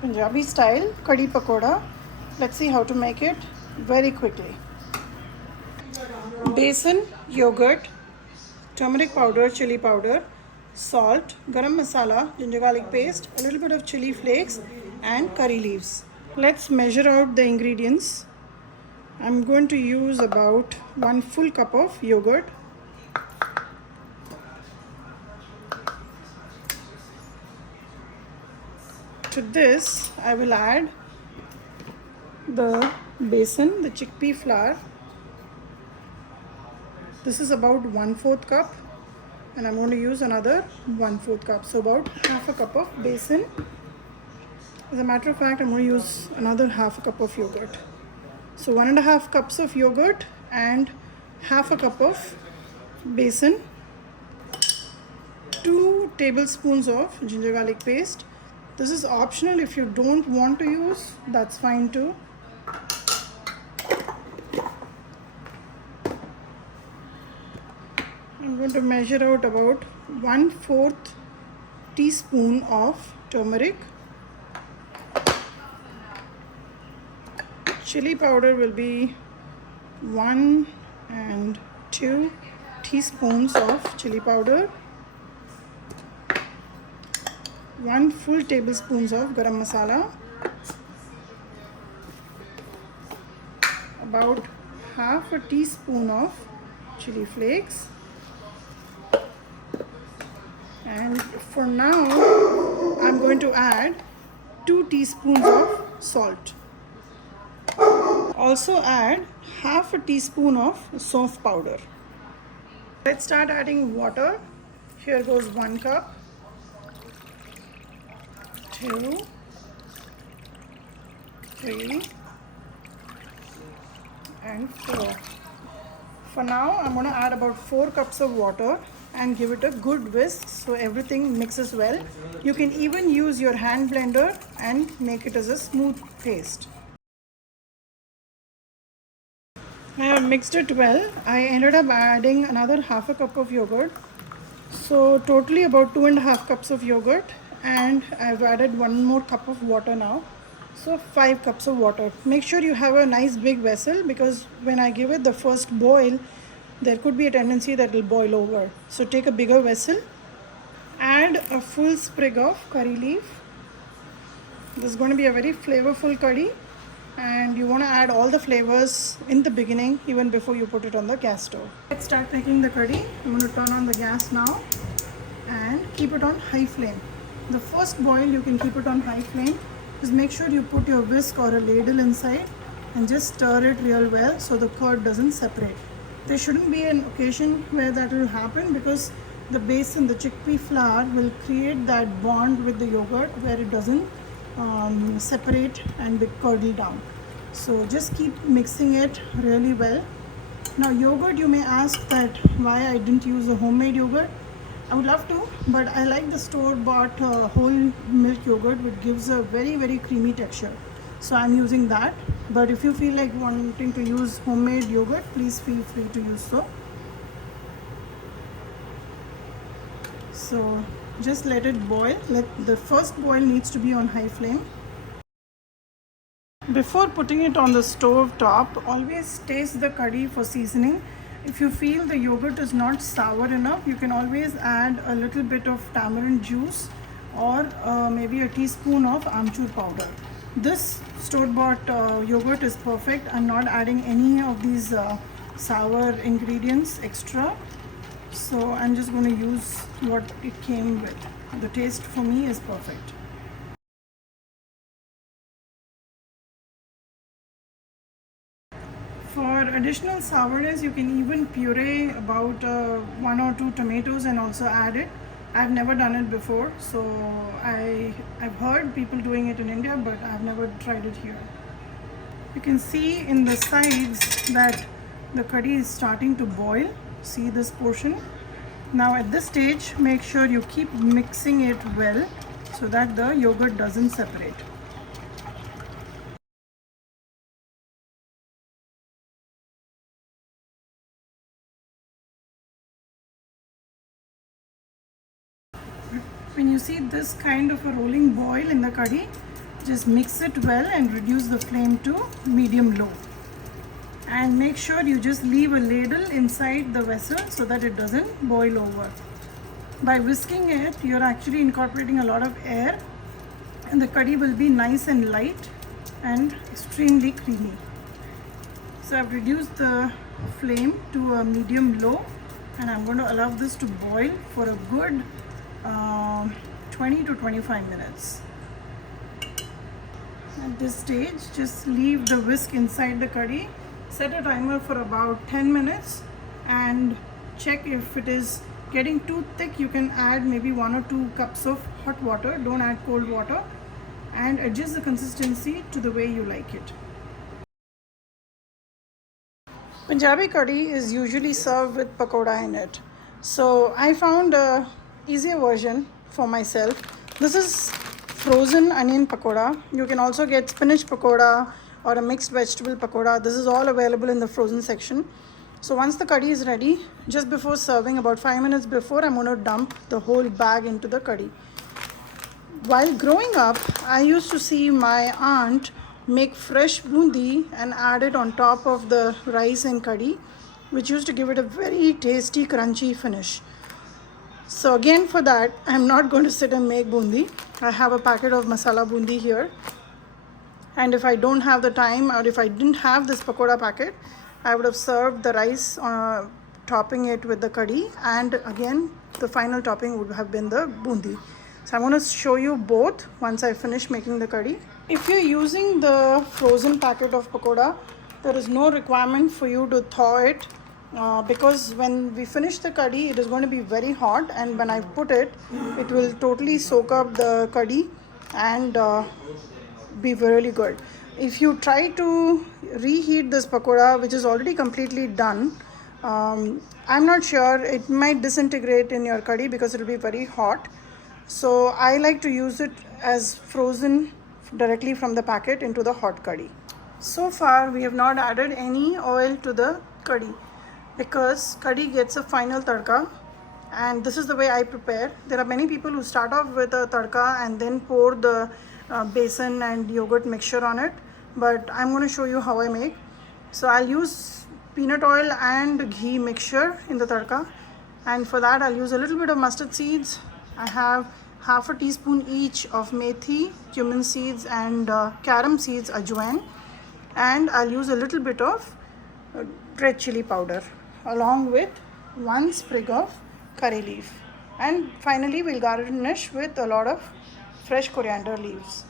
Punjabi style Kadi Pakoda. Let's see how to make it very quickly. Besan, yogurt, turmeric powder, chili powder, salt, garam masala, ginger garlic paste, a little bit of chili flakes and curry leaves. Let's measure out the ingredients. I'm going to use about 1 full cup of yogurt. To this, I will add the besan, the chickpea flour. This is about 1/4 cup, and I'm going to use another 1/4 cup, so about half a cup of besan. As a matter of fact, I'm going to use another half a cup of yogurt. So 1.5 cups of yogurt and half a cup of besan, 2 tablespoons of ginger garlic paste. This is optional. If you don't want to use, that's fine too. I'm going to measure out about 1/4 teaspoon of turmeric. Chili powder will be 1 and 2 teaspoons of chili powder. 1 full tablespoons of garam masala, about half a teaspoon of chili flakes, and for now I'm going to add 2 teaspoons of salt. Also add half a teaspoon of saunf powder. Let's start adding water. Here goes 1 cup, 2, 3 and 4. For now, I'm going to add about 4 cups of water and give it a good whisk so everything mixes well. You can even use your hand blender and make it as a smooth paste. I have mixed it well. I ended up adding another half a cup of yogurt. So totally about 2.5 cups of yogurt, and I've added 1 more cup of water now. So 5 cups of water. Make sure you have a nice big vessel, because when I give it the first boil, there could be a tendency that it will boil over. So take a bigger vessel. Add a full sprig of curry leaf. This is going to be a very flavorful curry, and you want to add all the flavors in the beginning, even before you put it on the gas stove. Let's start making the curry. I'm going to turn on the gas now and keep it on high flame. The first boil you can keep it on high flame. Just make sure you put your whisk or a ladle inside and just stir it real well so the curd doesn't separate. There shouldn't be an occasion where that will happen, because the besan, the chickpea flour, will create that bond with the yogurt where it doesn't separate and curdle down. So just keep mixing it really well. Now yogurt, you may ask that why I didn't use a homemade yogurt. I would love to, but I like the store-bought whole milk yogurt, which gives a very creamy texture. So I'm using that. But if you feel like wanting to use homemade yogurt, please feel free to use so. So just let it boil. The first boil needs to be on high flame. Before putting it on the stove top, always taste the curry for seasoning. If you feel the yogurt is not sour enough, you can always add a little bit of tamarind juice or maybe a teaspoon of amchur powder. This store-bought yogurt is perfect. I'm not adding any of these sour ingredients extra. So I'm just going to use what it came with. The taste for me is perfect. For additional sourness, you can even puree about 1 or 2 tomatoes and also add it. I've never done it before, so I've heard people doing it in India, but I've never tried it here. You can see in the sides that the curry is starting to boil. See this portion? Now at this stage, make sure you keep mixing it well so that the yogurt doesn't separate. When you see this kind of a rolling boil in the curry, Just mix it well and reduce the flame to medium low. And make sure you just leave a ladle inside the vessel so that it doesn't boil over. By whisking it, you're actually incorporating a lot of air, and the curry will be nice and light and extremely creamy. So I've reduced the flame to a medium low, and I'm going to allow this to boil for a good 20 to 25 minutes. At this stage, just leave the whisk inside the curry. Set a timer for about 10 minutes and check if it is getting too thick. You can add maybe 1 or 2 cups of hot water. Don't add cold water, and adjust the consistency to the way you like it. Punjabi curry is usually served with pakoda in it. So I found a easier version for myself. This is frozen onion pakoda. You can also get spinach pakoda or a mixed vegetable pakoda. This is all available in the frozen section. So once the curry is ready, just before serving, about 5 minutes before, I'm going to dump the whole bag into the curry. While growing up, I used to see my aunt make fresh bundi and add it on top of the rice and curry, which used to give it a very tasty, crunchy finish. So again, for that, I'm not going to sit and make bundi. I have a packet of masala bundi here. And if I don't have the time, or if I didn't have this pakoda packet, I would have served the rice, topping it with the curry, and again the final topping would have been the bundi. So I'm going to show you both once I finish making the curry. If you're using the frozen packet of pakoda, there is no requirement for you to thaw it, because when we finish the curry, it is going to be very hot, and when I put it, it will totally soak up the curry and be really good. If you try to reheat this pakoda, which is already completely done, I'm not sure, it might disintegrate in your curry because it will be very hot. So I like to use it as frozen directly from the packet into the hot curry. So far we have not added any oil to the curry because curry gets a final tadka, and this is the way I prepare. There are many people who start off with a tadka and then pour the besan and yogurt mixture on it, but I'm going to show you how I make. So I'll use peanut oil and ghee mixture in the tadka, and for that I'll use a little bit of mustard seeds. I have half a teaspoon each of methi, cumin seeds, and carom seeds, anwain, and I'll use a little bit of red chilli powder along with 1 sprig of curry leaf, and finally we'll garnish with a lot of fresh coriander leaves.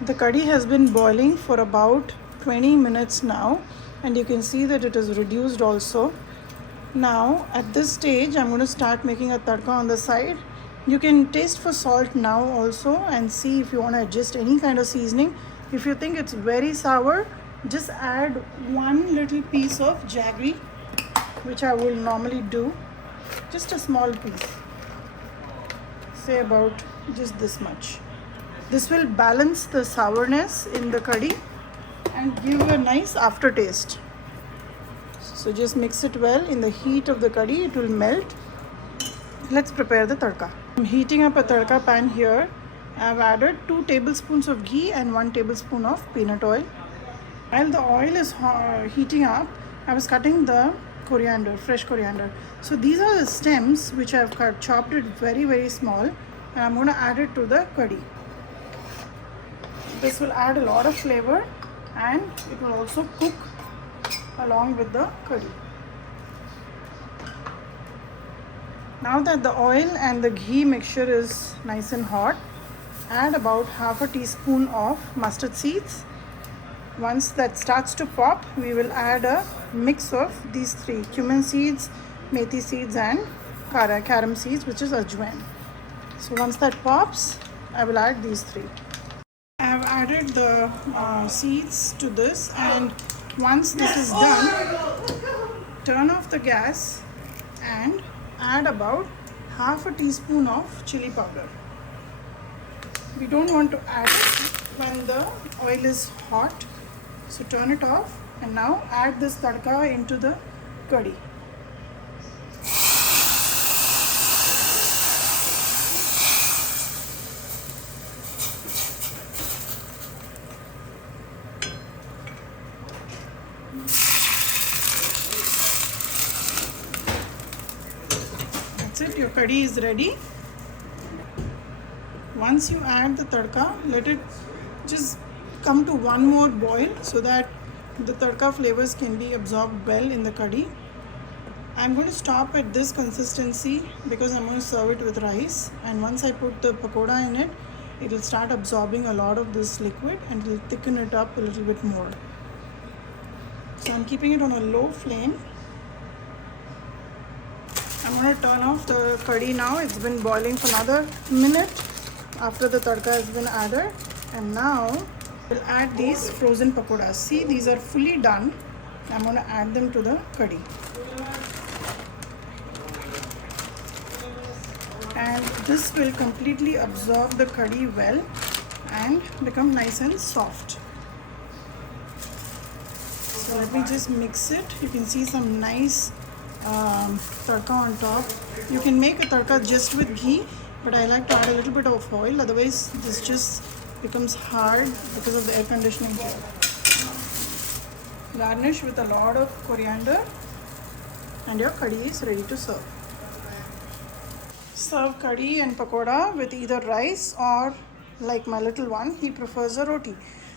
The curry has been boiling for about 20 minutes now, and you can see that it is reduced also. Now at this stage I'm going to start making a tadka on the side. You can taste for salt now also and see if you want to adjust any kind of seasoning. If you think it's very sour, just add 1 little piece of jaggery, which I will normally do, just a small piece, say about just this much. This will balance the sourness in the curry and give a nice aftertaste. So just mix it well. In the heat of the curry, it will melt. Let's prepare the tadka. I'm heating up a tadka pan here. I've added 2 tablespoons of ghee and 1 tablespoon of peanut oil. While the oil is heating up, I was cutting the coriander, fresh coriander. So these are the stems which I've chopped it very, very small, and I'm going to add it to the curry. This will add a lot of flavor and it will also cook along with the curry. Now that the oil and the ghee mixture is nice and hot, add about half a teaspoon of mustard seeds. Once that starts to pop, we will add a mix of these 3: cumin seeds, methi seeds, and carom seeds, which is anwain. So once that pops, I will add these 3. I have added the seeds to this, and once this is done, turn off the gas and add about half a teaspoon of chilli powder. We don't want to add it when the oil is hot, so turn it off, and now add this tadka into the curry. curry is ready. Once you add the tadka, let it just come to one more boil so that the tadka flavors can be absorbed well in the curry. I'm going to stop at this consistency because I'm going to serve it with rice, and once I put the pakoda in it, it will start absorbing a lot of this liquid and it will thicken it up a little bit more. So I'm keeping it on a low flame. I'm going to turn off the curry now. It's been boiling for another minute after the tadka has been added, and now we'll add these frozen pakodas. See, these are fully done. I'm going to add them to the curry, and this will completely absorb the curry well and become nice and soft. So let me just mix it. You can see some nice tadka on top. You can make a tadka just with ghee, but I like to add a little bit of oil, otherwise this just becomes hard because of the air conditioning here. Garnish with a lot of coriander and your curry is ready to serve. Serve curry and pakoda with either rice or, like my little one, he prefers a roti.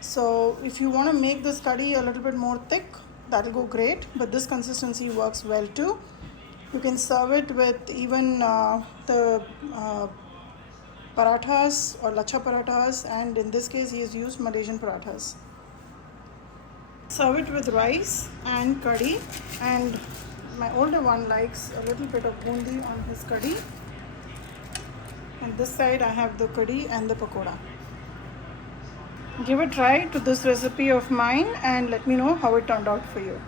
So if you want to make this curry a little bit more thick, that will go great, but this consistency works well too. You can serve it with even the parathas or lacha parathas, and in this case he has used Malaysian parathas. Serve it with rice and curry, and my older one likes a little bit of bundi on his curry, and this side I have the curry and the pakoda. Give a try to this recipe of mine and let me know how it turned out for you.